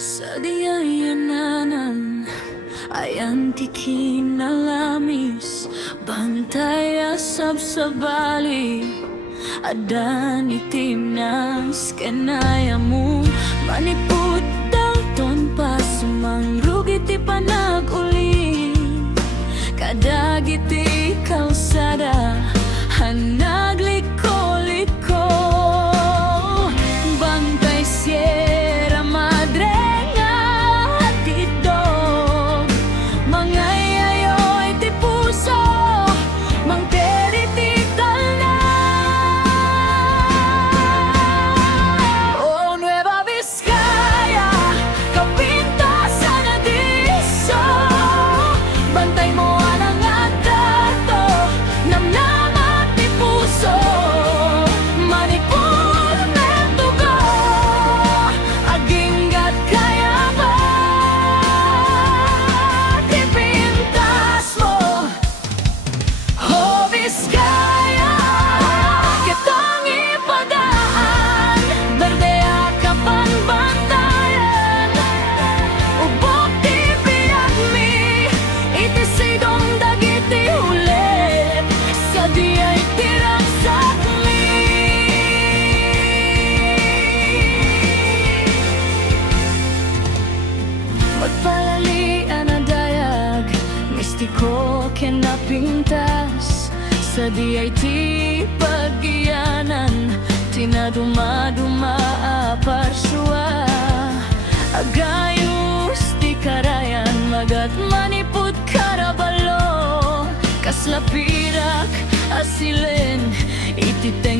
Sa diyayanan ay antikin na lamis, bantay asap sa bali, adan itim ng skenaya mo. Manipud dalton pa sumangrugit ti panag-uli, kadagiti kalsada hanagliko-liko. Bantay Sierra Madre nga hatidog, mga yayoy ti puso mang teritikal na. Oh, Nueva Vizcaya, Kapintasan na diso, bantay mo anang adato, namnaman ti puso, manipul mentugo, aginggat kaya ba, tipintas mo. Oh, Vizcaya, kitang ipadaan, berde akapan bantayan, ubok ti biyag mi, iti sidong dagiti ulit, sa diay tirang sakli. Magpalalian na dayag, mistiko kinapintas, sa DIT paggiyanan, tinaduma-duma aparsua, agayos di karayan, magat manipud karabalo, kaslapirak asilin, ititeng